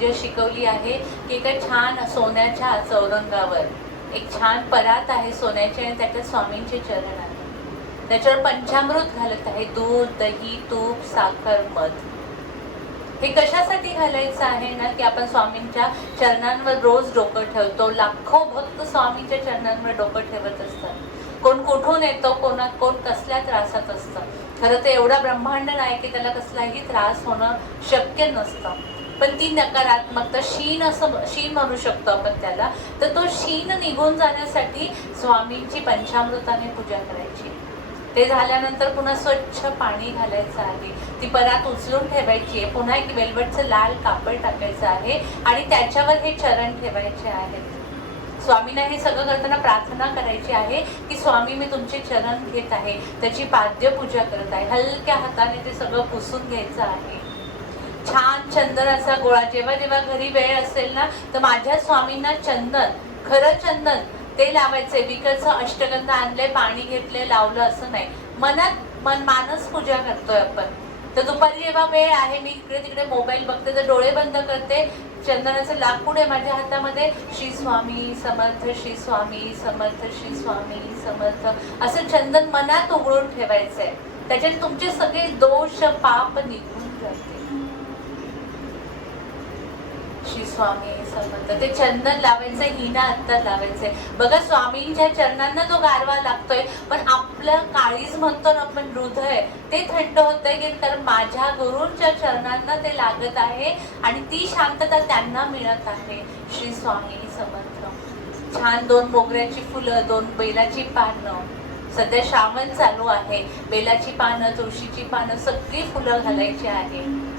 पाद्यपूजा शिकवली आहे की एका छान सोन्याच्या चौरंगावर. एक छान परात आहे सोन्याचे आणि त्याच्यात स्वामींचे चरण आहे. त्याच्यावर पंचामृत घालत आहे. दूध दही तूप साखर मध. हे कशासाठी घालायचं आहे ना की आपण स्वामींच्या चरणांवर रोज डोकं ठेवतो? लाखो भक्त स्वामींच्या चरणांवर डोकं ठेवत असतात. कोण कुठून येतो कोणा कोण कसल्या त्रासात असतं? खरं तर एवढा ब्रह्मांड नाही की त्याला कसलाही त्रास होणं शक्य नसतं. पण ती नकारात्मकता शीन असं शीन म्हणू शकतो आपण त्याला. तर तो शीन निघून जाण्यासाठी स्वामींची पंचामृताने पूजा करायची. ते झाल्यानंतर पुन्हा स्वच्छ पाणी घालायचं आहे. ती परात उचलून ठेवायची आहे. पुन्हा एक वेलवेटचं लाल कापड टाकायचं आहे आणि त्याच्यावर हे चरण ठेवायचे आहेत स्वामींना हे सगळं करताना प्रार्थना करायची आहे की स्वामी मी तुमचे चरण घेत आहे. त्याची पाद्यपूजा करत आहे. हलक्या हाताने ते सगळं पुसून घ्यायचं आहे. छान चंदन असा गोळा. जेव्हा जेव्हा घरी वेळ असेल ना तर माझ्या स्वामींना चंदन खरं चंदन ते लावायचे. विकतचं अष्टगंध आणले पाणी घेतले लावलं असं नाही. मनात मन मानस पूजा करतोय आपण. तर दुपारी जेव्हा वेळ आहे मी इकडे तिकडे मोबाईल बघते तर डोळे बंद करते. चंदनाचं लाकूड आहे माझ्या हातामध्ये. श्री स्वामी समर्थ श्री स्वामी समर्थ श्री स्वामी समर्थ. असं चंदन मनात उघडून ठेवायचंय. त्याच्यात तुमचे सगळे दोष पाप निघून जाते श्री स्वामी समर्थ. ते चंदन लावायचं हिना अंतर लावायचंय. बघा स्वामींच्या चरणांना तो गारवा लागतोय पण आपलं काळीज म्हणतो ना आपण हृदय ते थंड होतंय की तर माझ्या गुरूंच्या चरणांना ते लागत आहे आणि ती शांतता त्यांना मिळत आहे. श्री स्वामी समर्थ. छान दोन मोगऱ्याची फुलं दोन बैलाची पानं. सध्या श्रावण चालू आहे. बेलाची पानं तुळशीची पानं सगळी फुलं घालायची आहे.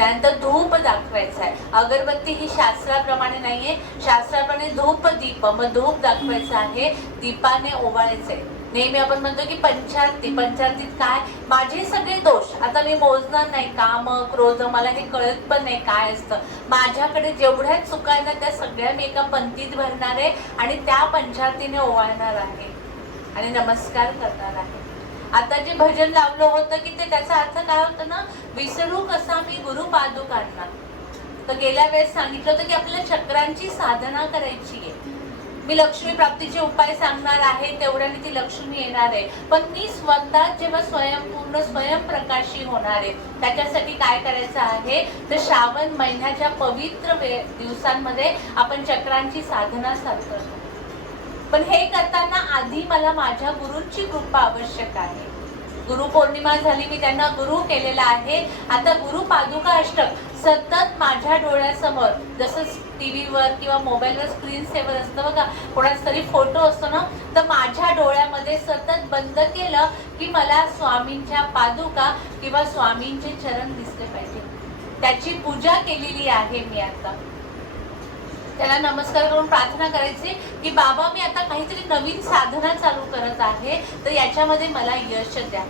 त्यानंतर धूप दाखवायचा आहे. अगरबत्ती ही शास्त्राप्रमाणे नाही आहे शास्त्राप्रमाणे धूप दीप. मग धूप दाखवायचं आहे. दीपाने ओवाळायचं आहे नेहमी आपण म्हणतो की पंचारती. पंचारतीत काय? माझे सगळे दोष. आता मी मोजणार नाही काम क्रोध मला हे कळत पण नाही काय असतं. माझ्याकडे जेवढ्या चुका आहेत ना त्या सगळ्या मी एका पंक्तीत भरणार आहे आणि त्या पंचारतीने ओवाळणार आहे. आणि नमस्कार करणार आहे. आता जे भजन लावलं होतं की ते त्याचा अर्थ काय होतं ना विसरू कसा मी गुरु पादुकांना? तर गेल्या वेळेस सांगितलं होतं की आपल्याला चक्रांची साधना करायची आहे. मी लक्ष्मी प्राप्तीचे उपाय सांगणार आहे तेवढ्याने ती लक्ष्मी येणार आहे. पण मी स्वतः जेव्हा स्वयंपूर्ण स्वयंप्रकाशी होणार आहे त्याच्यासाठी काय करायचं आहे? तर श्रावण महिन्याच्या पवित्र वे दिवसांमध्ये आपण चक्रांची साधना साधतो पण हे करताना आधी मला माझ्या गुरूंची कृपा आवश्यक आहे. गुरु पौर्णिमा झाली मी त्यांना गुरु केलेला आहे. आता गुरु पादुका अष्टक सतत माझ्या डोळ्यासमोर जसं टीव्हीवर किंवा मोबाईलवर स्क्रीन सेवर असतं बघा कोणाचा तरी फोटो असतो ना तर माझ्या डोळ्यामध्ये सतत बंद केलं की मला स्वामींच्या पादुका किंवा स्वामींचे चरण दिसले पाहिजे. त्याची पूजा केलेली आहे मी आता. त्याला नमस्कार करून प्रार्थना करायची की बाबा मी आता काहीतरी नवीन साधना चालू करत आहे तर याच्यामध्ये मला यश द्या.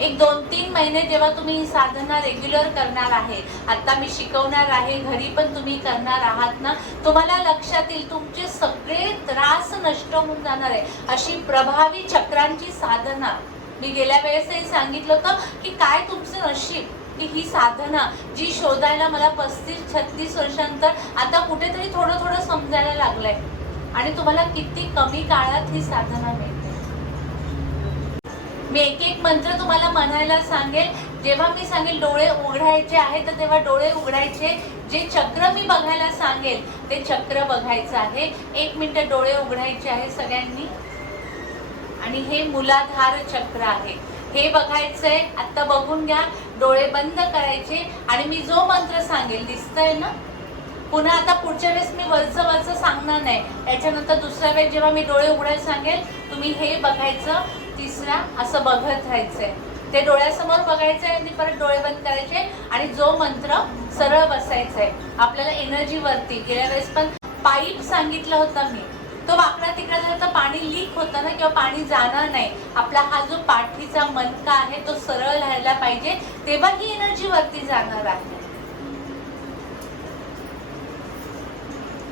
एक दोन तीन महिने जेव्हा तुम्ही ही साधना रेग्युलर करणार आहे आता मी शिकवणार आहे घरी पण तुम्ही करणार आहात ना तुम्हाला लक्षात येईल तुमचे सगळे त्रास नष्ट होऊन जाणार आहे. अशी प्रभावी चक्रांची साधना. मी गेल्या वेळेसही सांगितलं होतं की काय तुमचं नशीब? की ही साधना जी शोधायला मला पस्तीस छत्तीस वर्षांतर आता कुठेतरी थोडं थोडं समजायला लागलंय. आणि तुम्हाला किती कमी काळात ही साधना मिळते. मी एक एक मंत्र तुम्हाला म्हणायला सांगेल. जेव्हा मी सांगेल डोळे उघडायचे आहे तर तेव्हा डोळे उघडायचे. जे चक्र मी बघायला सांगेल ते चक्र बघायचं आहे. एक मिनिट डोळे उघडायचे आहे सगळ्यांनी. आणि हे मुलाधार चक्र आहे. हे बघायचंय. आत्ता बघून घ्या. डोळे बंद करायचे. आणि मी जो मंत्र सांगेल दिसतंय ना? पुन्हा आता पुढच्या वेळेस मी वरचं वरचं सांगणार नाही. याच्यानंतर दुसऱ्या वेळेस जेव्हा मी डोळे उघडायला सांगेल तुम्ही हे बघायचं तिसरा असं बघत राहायचंय. ते डोळ्यासमोर बघायचंय आणि परत डोळे बंद करायचे. आणि जो मंत्र सरळ बसायचंय. आपल्याला एनर्जी वरती गेल्या वेळेस पण पाईप सांगितलं होतं मी. तो वाकडा तिकडा झाला तर पाणी लीक होतं ना किंवा पाणी जाणार नाही. आपला हा जो पाठीचा मनका आहे तो सरळ राहायला पाहिजे. तेव्हा ही एनर्जी वरती जाणार आहे.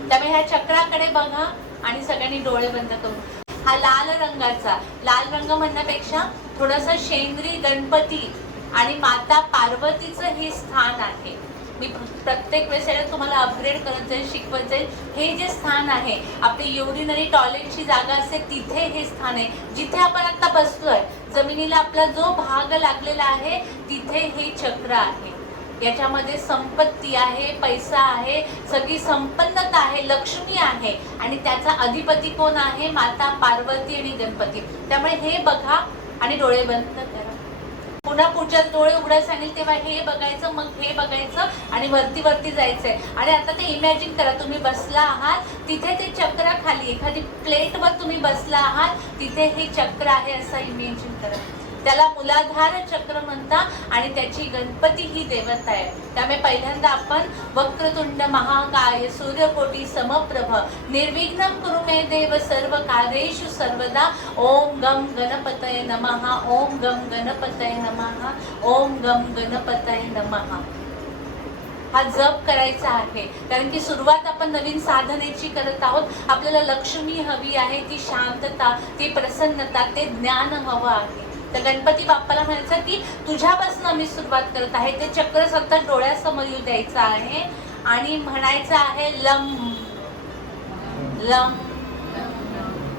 त्यामुळे ह्या चक्राकडे बघा आणि सगळ्यांनी डोळे बंद करून. हा लाल रंगाचा लाल रंग म्हणण्यापेक्षा थोडासा शेंद्री गणपती आणि माता पार्वतीचं हे स्थान आहे. मी प्रत्येक वेळेस तुम्हाला अपग्रेड करत जाईल शिकवत जाईल. हे जे स्थान आहे आपली युरिनरी टॉयलेटची जागा असते तिथे हे स्थान आहे. जिथे आपण आता बसतोय जमिनीला आपला जो भाग लागलेला आहे तिथे हे चक्र आहे. याच्यामध्ये संपत्ती आहे पैसा आहे सगळी संपन्नता आहे लक्ष्मी आहे. आणि त्याचा अधिपती कोण आहे? माता पार्वती आणि गणपती. त्यामुळे हे बघा आणि डोळे बंद पुन्हा पुढच्या डोळे उघडायला सांगेल तेव्हा हे बघायचं मग हे बघायचं आणि वरती वरती जायचंय. आणि आता ते इमॅजिन करा तुम्ही बसला आहात तिथे ते चक्र खाली एखादी प्लेटवर तुम्ही बसला आहात तिथे हे चक्र आहे असं इमॅजिन करा. त्याला मुलाधार चक्र म्हणता आणि त्याची गणपती ही देवता आहे. त्यामुळे पहिल्यांदा आपण वक्रतुंड महाकाय सूर्यकोटी समप्रभ. निर्विघ्न कुरु मे देव सर्व कार्येषु सर्वदा. ओम गम गणपतये नमः ओम गम गणपतये नमः ओम गम गणपतये नमः. हा जप करायचा आहे. कारण की सुरुवात आपण नवीन साधनेची करत आहोत. आपल्याला लक्ष्मी हवी आहे ती शांतता ती प्रसन्नता ते ज्ञान हवं आहे. तर गणपती बाप्पाला म्हणायचं की तुझ्यापासून मी सुरुवात करत आहे. ते चक्र सतत डोळ्यासमोर येऊ द्यायचं आहे. आणि म्हणायचं आहे लम. लम.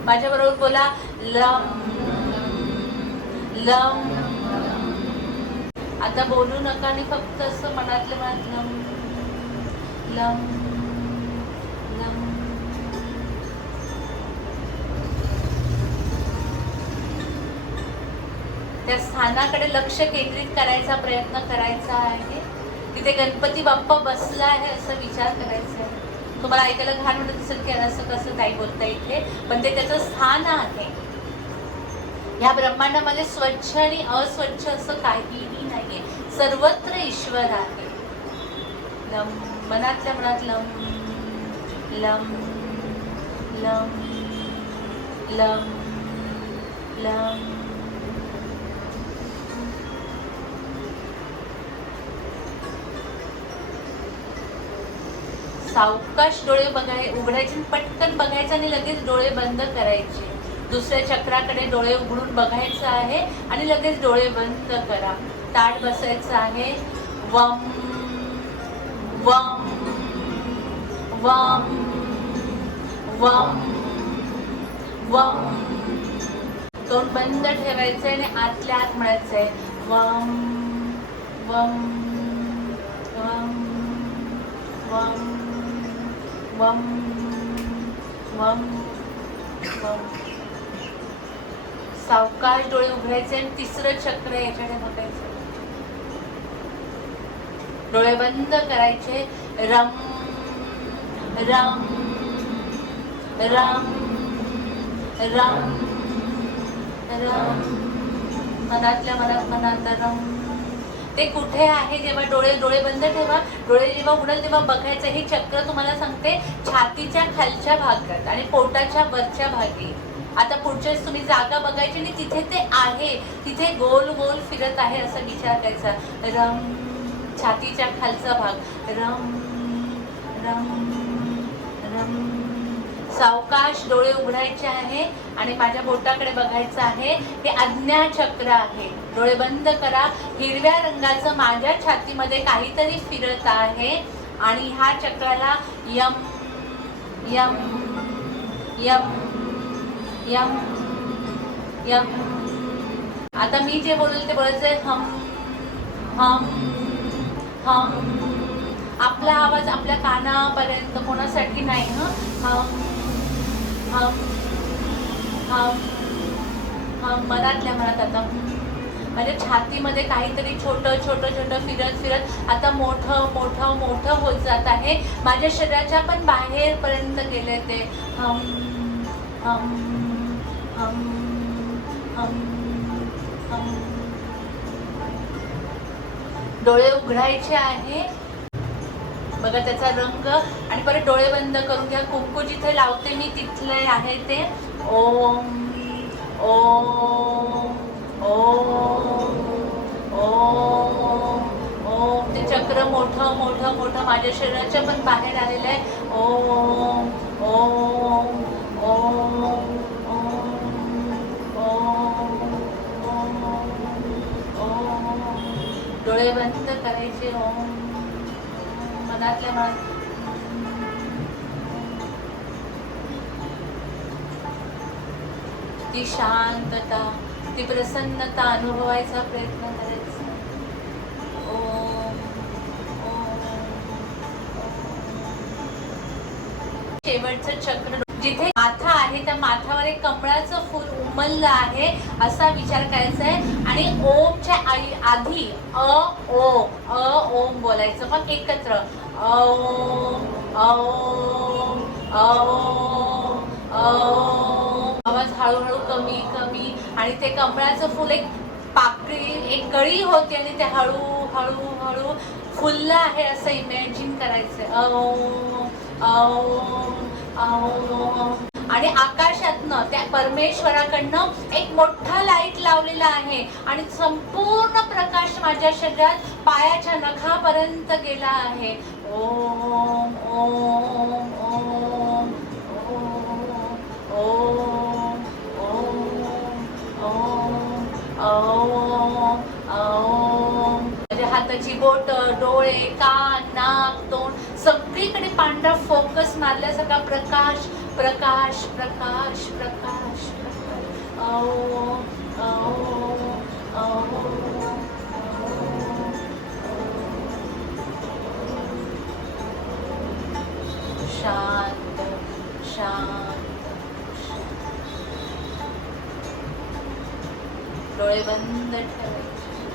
माझ्या बरोबर बोला. लम. लम. आता बोलू नका आणि फक्त असं मनातलं मनात लम. लम. त्या स्थानाकडे लक्ष केंद्रित करायचा प्रयत्न करायचा आहे. तिथे गणपती बाप्पा बसला आहे असा विचार करायचा आहे. तुम्हाला ऐकायला घाण म्हणत असेल की असं कसं काही बोलता इथे पण ते त्याचं स्थान आहे. ह्या ब्रह्मांडामध्ये स्वच्छ आणि अस्वच्छ असं काहीही नाहीये. सर्वत्र ईश्वर आहे. लम मनातल्या मनात लम लम लम लम लम. सावकाश डोळे बघाय उघडायचे आणि पटकन बघायचं आणि लगेच डोळे बंद करायचे. दुसऱ्या चक्राकडे डोळे उघडून बघायचं आहे आणि लगेच डोळे बंद करा. ताट बसायचं आहे. वम वम वम वम वम. तोंड बंद ठेवायचं आणि आतल्या आत म्हणायचंय वम वम वम वम. मम मम मम सावकाश डोळे उघडायचे आणि तिसरं चक्र याच्याकडे बघायचं. डोळे बंद करायचे. रम रम रम रम रम. मनातल्या मनात मनात रम. ते कुठे आहे? जेव्हा डोळे डोळे बंद ठेवा. डोळे जेव्हा उघडेल तेव्हा बघायचं. हे चक्र तुम्हाला सांगते छातीच्या खालच्या भागात आणि पोटाच्या वरच्या भागी. आता पुढच्या वेळेस तुम्ही जागा बघायची आणि तिथे ते आहे. तिथे गोल गोल फिरत आहे असा विचार करायचा. रम छातीच्या खालचा भाग. रम रम रम सावकाश डोळे उघडायचे आहे आणि माझ्या बोटाकडे बघायचं आहे. हे आज्ञाचक्र आहे. डोळे बंद करा. हिरव्या रंगाचं माझ्या छातीमध्ये काहीतरी फिरत आहे. आणि ह्या चक्राला यम यम यम यम यम. आता मी जे बोलेल ते बोलायचंय. हम हम हम. आपला आवाज आपल्या कानापर्यंत कोणासाठी नाही हं? हम. हम हम हम मनातल्या मनात आता. म्हणजे छातीमध्ये काहीतरी छोटं छोटं छोटं फिरत फिरत आता मोठं मोठं मोठं होत जात आहे. माझ्या शरीराच्या पण बाहेरपर्यंत गेले ते. हम हम हम हम हम डोळे उघडायचे आहे. बघा त्याचा रंग आणि परत डोळे बंद करून घ्या. कुंकू जिथे लावते मी तिथले आहे ते. ओम ओम ओम ओम. ओम ते चक्र मोठं मोठं मोठं माझ्या शरीराच्या पण बाहेर आलेलं आहे. ओम ओम ओम ओम ओम ओम ओम. डोळे बंद करायचे ओम. मनातल्या मनात. ती शांतता ती प्रसन्नता अनुभवायचा प्रयत्न करायचा. शेवटचं चक्र. जिथे माथा आहे त्या माथावर एक कमळाचं फूल उमललं आहे असा विचार करायचा आहे. आणि ओमच्या आई आधी अ ओ अ ओम बोलायचं. पण एकत्र. आवाज हळूहळू कमी कमी. आणि ते कमळाचं फुल एक पाकळी एक कळी होती आणि ते हळू हळू हळू फुललं आहे असं इमॅजिन करायचं ओम आणि आकाशातनं त्या परमेश्वराकडनं एक मोठा लाइट लावलेला आहे. आणि संपूर्ण प्रकाश माझ्या शरीरात पायाच्या नखापर्यंत गेला आहे. ओम ओम ओम ओम ओम ओम म्हणजे हाताची बोट डोळे कान नाक तोंड सगळीकडे पांढरा फोकस मारल्यासारखा प्रकाश प्रकाश प्रकाश प्रकाश ओ डोळे बंद ठेवायचे.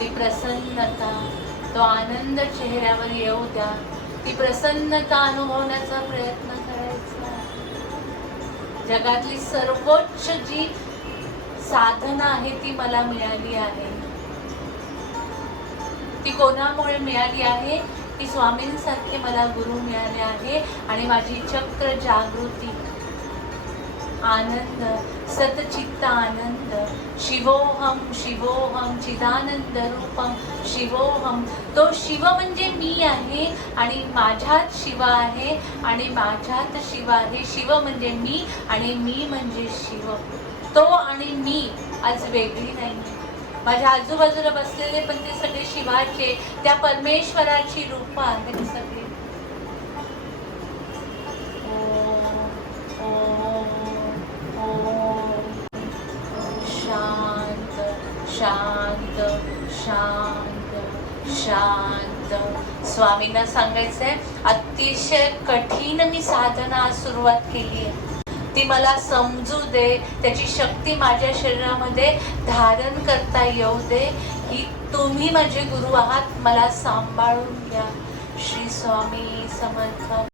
ती प्रसन्नता तो आनंद चेहऱ्यावर येऊ द्या. ती प्रसन्नता अनुभवण्याचा प्रयत्न करायचा. जगातली सर्वोच्च जी साधना आहे ती मला मिळाली आहे. ती कोणामुळे मिळाली आहे? ती स्वामींसारखे मला गुरु मिळाले आहे आणि माझी चक्र जागृती. आनंद सतचित्त आनंद शिवोहम शिवोहम चिदानंद रूपम शिवोहम तो शिव म्हणजे मी आहे आणि माझ्यात शिव आहे आणि माझ्यात शिव आहे. शिव म्हणजे मी आणि मी म्हणजे शिव. तो आणि मी आज वेगळी नाही. माझ्या आजूबाजूला बसलेले पण ते सगळे शिवाचे त्या परमेश्वराची रूप आहेत सगळी. शांत शांत शांत. स्वामींना सांगायचंय अतिशय कठीण मी साधना सुरुवात केली आहे. ती मला समजू दे त्याची शक्ती माझ्या शरीरामध्ये धारण करता येऊ दे ही तुम्ही माझे गुरु आहात मला सांभाळून घ्या. श्री स्वामी समर्थ.